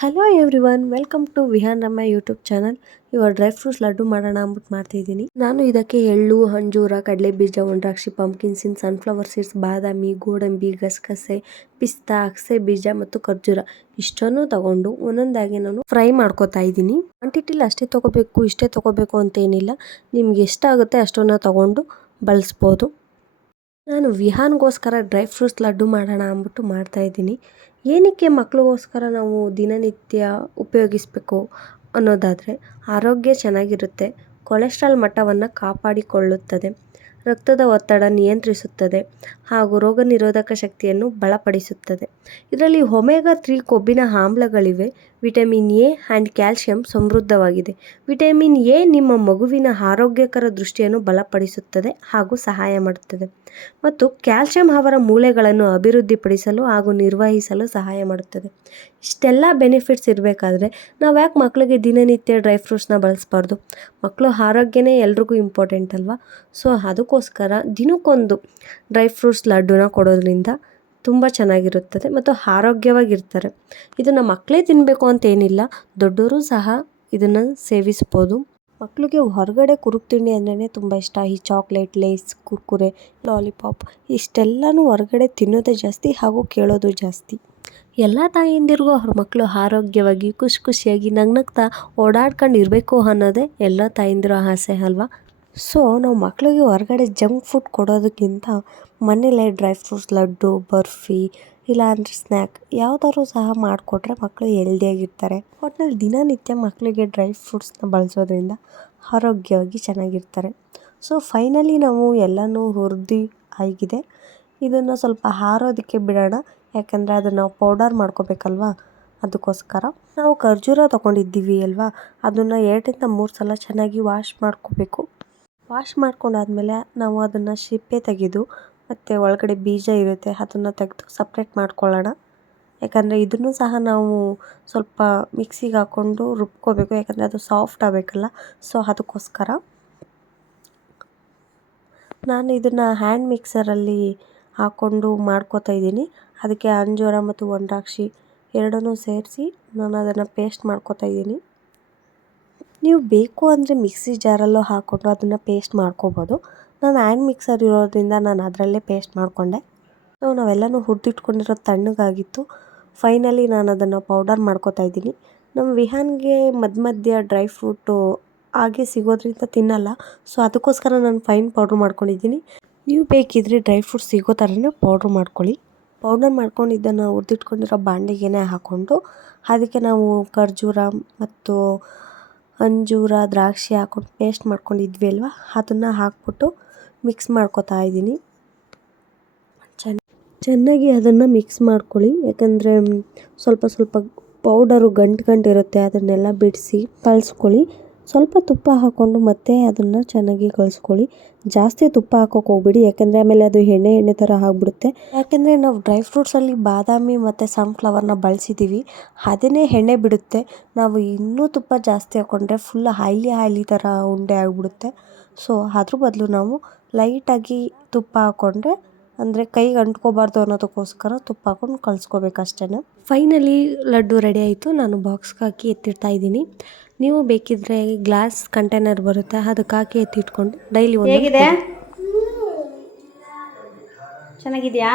Hello everyone, welcome to Vihan Ramma YouTube channel. ಇವಾಗ dry fruits laddu ಮಾಡೋಣ ಅಂದ್ಬಿಟ್ಟು ಮಾಡ್ತಿದ್ದೀನಿ. ನಾನು ಇದಕ್ಕೆ ಎಳ್ಳು, ಅಂಜೂರ, ಕಡಲೆ ಬೀಜ, ಒಣದ್ರಾಕ್ಷಿ, ಪಂಪ್ಕಿನ್ ಸೀಡ್ಸ್, ಸನ್ಫ್ಲವರ್ ಸೀಡ್ಸ್, ಬಾದಾಮಿ, ಗೋಡಂಬಿ, ಗಸಗಸೆ, ಪಿಸ್ತಾ, ಅಗಸೆ ಬೀಜ ಮತ್ತು ಖರ್ಜೂರ ಇಷ್ಟನ್ನು ತಗೊಂಡು ಒಂದೊಂದಾಗಿ ನಾನು ಫ್ರೈ ಮಾಡ್ಕೋತಾ ಇದ್ದೀನಿ. ಕ್ವಾಂಟಿಟಿಲಿ ಅಷ್ಟೇ ತಗೋಬೇಕು, ಇಷ್ಟೇ ತಗೋಬೇಕು ಅಂತ ಏನಿಲ್ಲ. ನಿಮ್ಗೆ ಎಷ್ಟಾಗುತ್ತೆ ಅಷ್ಟನ್ನು ತಗೊಂಡು ಬಳಸ್ಬೋದು. ನಾನು ವಿಹಾನ್ಗೋಸ್ಕರ ಡ್ರೈ ಫ್ರೂಟ್ಸ್ ಲಡ್ಡು ಮಾಡೋಣ ಅಂದ್ಬಿಟ್ಟು ಮಾಡ್ತಾಯಿದ್ದೀನಿ. ಏನಕ್ಕೆ ಮಕ್ಕಳಿಗೋಸ್ಕರ ನಾವು ದಿನನಿತ್ಯ ಉಪಯೋಗಿಸಬೇಕು ಅನ್ನೋದಾದರೆ, ಆರೋಗ್ಯ ಚೆನ್ನಾಗಿರುತ್ತೆ, ಕೊಲೆಸ್ಟ್ರಾಲ್ ಮಟ್ಟವನ್ನು ಕಾಪಾಡಿಕೊಳ್ಳುತ್ತದೆ, ರಕ್ತದ ಒತ್ತಡ ನಿಯಂತ್ರಿಸುತ್ತದೆ ಹಾಗೂ ರೋಗ ನಿರೋಧಕ ಶಕ್ತಿಯನ್ನು ಬಲಪಡಿಸುತ್ತದೆ. ಇದರಲ್ಲಿ ಒಮೆಗಾ 3 ಕೊಬ್ಬಿನ ಆಮ್ಲಗಳಿವೆ. ವಿಟಮಿನ್ ಎ ಆ್ಯಂಡ್ ಕ್ಯಾಲ್ಶಿಯಂ ಸಮೃದ್ಧವಾಗಿದೆ. ವಿಟಮಿನ್ ಎ ನಿಮ್ಮ ಮಗುವಿನ ಆರೋಗ್ಯಕರ ದೃಷ್ಟಿಯನ್ನು ಬಲಪಡಿಸುತ್ತದೆ ಹಾಗೂ ಸಹಾಯ ಮಾಡುತ್ತದೆ ಮತ್ತು ಕ್ಯಾಲ್ಶಿಯಂ ಅವರ ಮೂಳೆಗಳನ್ನು ಅಭಿವೃದ್ಧಿಪಡಿಸಲು ಹಾಗೂ ನಿರ್ವಹಿಸಲು ಸಹಾಯ ಮಾಡುತ್ತದೆ. ಇಷ್ಟೆಲ್ಲ ಬೆನಿಫಿಟ್ಸ್ ಇರಬೇಕಾದ್ರೆ ನಾವು ಯಾಕೆ ಮಕ್ಕಳಿಗೆ ದಿನನಿತ್ಯ ಡ್ರೈ ಫ್ರೂಟ್ಸ್ನ ಬಳಸಬಾರ್ದು? ಮಕ್ಕಳು ಆರೋಗ್ಯನೇ ಎಲ್ರಿಗೂ ಇಂಪಾರ್ಟೆಂಟ್ ಅಲ್ವಾ? ಸೊ ಅದಕ್ಕೋಸ್ಕರ ದಿನಕ್ಕೊಂದು ಡ್ರೈ ಫ್ರೂಟ್ಸ್ ಲಡ್ಡುನ ಕೊಡೋದ್ರಿಂದ ತುಂಬ ಚೆನ್ನಾಗಿರುತ್ತದೆ ಮತ್ತು ಆರೋಗ್ಯವಾಗಿರ್ತಾರೆ. ಇದನ್ನು ಮಕ್ಕಳೇ ತಿನ್ನಬೇಕು ಅಂತ ಏನಿಲ್ಲ, ದೊಡ್ಡವರು ಸಹ ಇದನ್ನು ಸೇವಿಸ್ಬೋದು. ಮಕ್ಕಳಿಗೆ ಹೊರಗಡೆ ಕುರುಕು ತಿಂಡಿ ಅಂದ್ರೇ ತುಂಬ ಇಷ್ಟ. ಈ ಚಾಕ್ಲೇಟ್, ಲೇಸ್, ಕುರ್ಕುರೆ, ಲಾಲಿಪಾಪ್ ಇಷ್ಟೆಲ್ಲನೂ ಹೊರಗಡೆ ತಿನ್ನೋದೇ ಜಾಸ್ತಿ ಹಾಗೂ ಕೇಳೋದು ಜಾಸ್ತಿ. ಎಲ್ಲ ತಾಯಂದಿರಿಗೂ ಅವ್ರ ಮಕ್ಕಳು ಆರೋಗ್ಯವಾಗಿ ಖುಷಿಯಾಗಿ ನಗ್ನಗ್ತಾ ಓಡಾಡ್ಕೊಂಡು ಇರಬೇಕು ಅನ್ನೋದೇ ಎಲ್ಲ ತಾಯಂದಿರ ಆಸೆ ಅಲ್ವಾ? ಸೊ ನಾವು ಮಕ್ಕಳಿಗೆ ಹೊರಗಡೆ ಜಂಕ್ ಫುಡ್ ಕೊಡೋದಕ್ಕಿಂತ ಮನೇಲೇ ಡ್ರೈ ಫ್ರೂಟ್ಸ್ ಲಡ್ಡು, ಬರ್ಫಿ ಇಲ್ಲಾಂದರೆ ಸ್ನ್ಯಾಕ್ ಯಾವುದಾದ್ರು ಸಹ ಮಾಡಿಕೊಟ್ರೆ ಮಕ್ಕಳು ಹೆಲ್ದಿಯಾಗಿರ್ತಾರೆ. ಒಟ್ಟಿನಲ್ಲಿ ದಿನನಿತ್ಯ ಮಕ್ಕಳಿಗೆ ಡ್ರೈ ಫ್ರೂಟ್ಸ್ನ ಬಳಸೋದ್ರಿಂದ ಆರೋಗ್ಯವಾಗಿ ಚೆನ್ನಾಗಿರ್ತಾರೆ. ಸೊ ಫೈನಲಿ ನಾವು ಎಲ್ಲನೂ ಹುರಿದು ಆಗಿದೆ. ಇದನ್ನು ಸ್ವಲ್ಪ ಆರೋದಕ್ಕೆ ಬಿಡೋಣ, ಯಾಕಂದರೆ ಅದನ್ನು ನಾವು ಪೌಡರ್ ಮಾಡ್ಕೋಬೇಕಲ್ವ. ಅದಕ್ಕೋಸ್ಕರ ನಾವು ಖರ್ಜೂರ ತೊಗೊಂಡಿದ್ದೀವಿ ಅಲ್ವಾ, ಅದನ್ನು 2ರಿಂದ 3 ಸಲ ಚೆನ್ನಾಗಿ ವಾಶ್ ಮಾಡ್ಕೋಬೇಕು. ವಾಶ್ ಮಾಡ್ಕೊಂಡಾದ್ಮೇಲೆ ನಾವು ಅದನ್ನು ಸಿಪ್ಪೆ ತೆಗೆದು ಮತ್ತು ಒಳಗಡೆ ಬೀಜ ಇರುತ್ತೆ ಅದನ್ನು ತೆಗೆದು ಸಪ್ರೇಟ್ ಮಾಡ್ಕೊಳ್ಳೋಣ. ಯಾಕಂದರೆ ಇದನ್ನು ಸಹ ನಾವು ಸ್ವಲ್ಪ ಮಿಕ್ಸಿಗೆ ಹಾಕ್ಕೊಂಡು ರುಬ್ಕೋಬೇಕು, ಯಾಕಂದರೆ ಅದು ಸಾಫ್ಟ್ ಆಗಬೇಕಲ್ಲ. ಸೊ ಅದಕ್ಕೋಸ್ಕರ ನಾನು ಇದನ್ನು ಹ್ಯಾಂಡ್ ಮಿಕ್ಸರಲ್ಲಿ ಹಾಕ್ಕೊಂಡು ಮಾಡ್ಕೋತಾ ಇದ್ದೀನಿ. ಅದಕ್ಕೆ ಅಂಜೂರ ಮತ್ತು ಒಣದ್ರಾಕ್ಷಿ ಎರಡನ್ನೂ ಸೇರಿಸಿ ನಾನು ಅದನ್ನು ಪೇಸ್ಟ್ ಮಾಡ್ಕೋತಾ ಇದ್ದೀನಿ. ನೀವು ಬೇಕು ಅಂದರೆ ಮಿಕ್ಸಿ ಜಾರಲ್ಲೂ ಹಾಕ್ಕೊಂಡು ಅದನ್ನು ಪೇಸ್ಟ್ ಮಾಡ್ಕೋಬೋದು. ನಾನು ಹ್ಯಾಂಡ್ ಮಿಕ್ಸರ್ ಇರೋದ್ರಿಂದ ನಾನು ಅದರಲ್ಲೇ ಪೇಸ್ಟ್ ಮಾಡಿಕೊಂಡೆ. ಸೊ ನಾವೆಲ್ಲನೂ ಹುರಿದಿಟ್ಕೊಂಡಿರೋದು ತಣ್ಣಗಾಗಿತ್ತು. ಫೈನಲಿ ನಾನು ಅದನ್ನು ಪೌಡರ್ ಮಾಡ್ಕೋತಾ ಇದ್ದೀನಿ. ನಮ್ಮ ವಿಹಾನ್ಗೆ ಮಧ್ಯ ಡ್ರೈ ಫ್ರೂಟು ಹಾಗೆ ಸಿಗೋದ್ರಿಂದ ತಿನ್ನಲ್ಲ. ಸೊ ಅದಕ್ಕೋಸ್ಕರ ನಾನು ಫೈನ್ ಪೌಡ್ರ್ ಮಾಡ್ಕೊಂಡಿದ್ದೀನಿ. ನೀವು ಬೇಕಿದ್ರೆ ಡ್ರೈ ಫ್ರೂಟ್ಸ್ ಸಿಗೋ ಥರನೇ ಪೌಡ್ರ್ ಮಾಡ್ಕೊಳ್ಳಿ. ಪೌಡರ್ ಮಾಡ್ಕೊಂಡು ಇದನ್ನು ಹುರಿದಿಟ್ಕೊಂಡಿರೋ ಬಾಣಲೆಗೇ ಹಾಕ್ಕೊಂಡು ಅದಕ್ಕೆ ನಾವು ಖರ್ಜೂರ ಮತ್ತು ಅಂಜೂರ, ದ್ರಾಕ್ಷಿ ಹಾಕ್ಕೊಂಡು ಪೇಸ್ಟ್ ಮಾಡ್ಕೊಂಡಿದ್ವಿ ಅಲ್ವ, ಅದನ್ನು ಹಾಕ್ಬಿಟ್ಟು ಮಿಕ್ಸ್ ಮಾಡ್ಕೋತಾ ಇದ್ದೀನಿ. ಚೆನ್ನಾಗಿ ಅದನ್ನು ಮಿಕ್ಸ್ ಮಾಡ್ಕೊಳ್ಳಿ, ಯಾಕಂದರೆ ಸ್ವಲ್ಪ ಪೌಡರು ಗಂಟು ಇರುತ್ತೆ, ಅದನ್ನೆಲ್ಲ ಬಿಡಿಸಿ ಕಲಿಸ್ಕೊಳ್ಳಿ. ಸ್ವಲ್ಪ ತುಪ್ಪ ಹಾಕ್ಕೊಂಡು ಮತ್ತೆ ಅದನ್ನು ಚೆನ್ನಾಗಿ ಕಲಿಸ್ಕೊಳ್ಳಿ. ಜಾಸ್ತಿ ತುಪ್ಪ ಹಾಕೋಕೆ ಹೋಗ್ಬಿಡಿ, ಯಾಕಂದರೆ ಆಮೇಲೆ ಅದು ಎಣ್ಣೆ ಥರ ಆಗಿಬಿಡುತ್ತೆ. ಯಾಕೆಂದರೆ ನಾವು ಡ್ರೈ ಫ್ರೂಟ್ಸಲ್ಲಿ ಬಾದಾಮಿ ಮತ್ತು ಸನ್ಫ್ಲವರ್ನ ಬಳಸಿದ್ದೀವಿ, ಅದನ್ನೇ ಎಣ್ಣೆ ಬಿಡುತ್ತೆ. ನಾವು ಇನ್ನೂ ತುಪ್ಪ ಜಾಸ್ತಿ ಹಾಕ್ಕೊಂಡ್ರೆ ಫುಲ್ ಆಯ್ಲಿ ಥರ ಉಂಡೆ ಆಗಿಬಿಡುತ್ತೆ. ಸೊ ಅದ್ರ ಬದಲು ನಾವು ಲೈಟಾಗಿ ತುಪ್ಪ ಹಾಕ್ಕೊಂಡ್ರೆ, ಅಂದರೆ ಕೈಗೆ ಅಂಟ್ಕೋಬಾರ್ದು ಅನ್ನೋದಕ್ಕೋಸ್ಕರ ತುಪ್ಪ ಹಾಕ್ಕೊಂಡು ಕಲಿಸ್ಕೋಬೇಕಷ್ಟೇ. ಫೈನಲಿ ಲಡ್ಡು ರೆಡಿ ಆಯಿತು. ನಾನು ಬಾಕ್ಸ್ಗೆ ಹಾಕಿ ಎತ್ತಿಡ್ತಾ ಇದ್ದೀನಿ. ನೀವು ಬೇಕಿದ್ರೆ ಗ್ಲಾಸ್ ಕಂಟೈನರ್ ಬರುತ್ತೆ, ಅದಕ್ಕೆ ಹಾಕಿ ಎತ್ತಿಟ್ಕೊಂಡು ಡೈಲಿ ಒಂದು ಚೆನ್ನಾಗಿದೆಯಾ?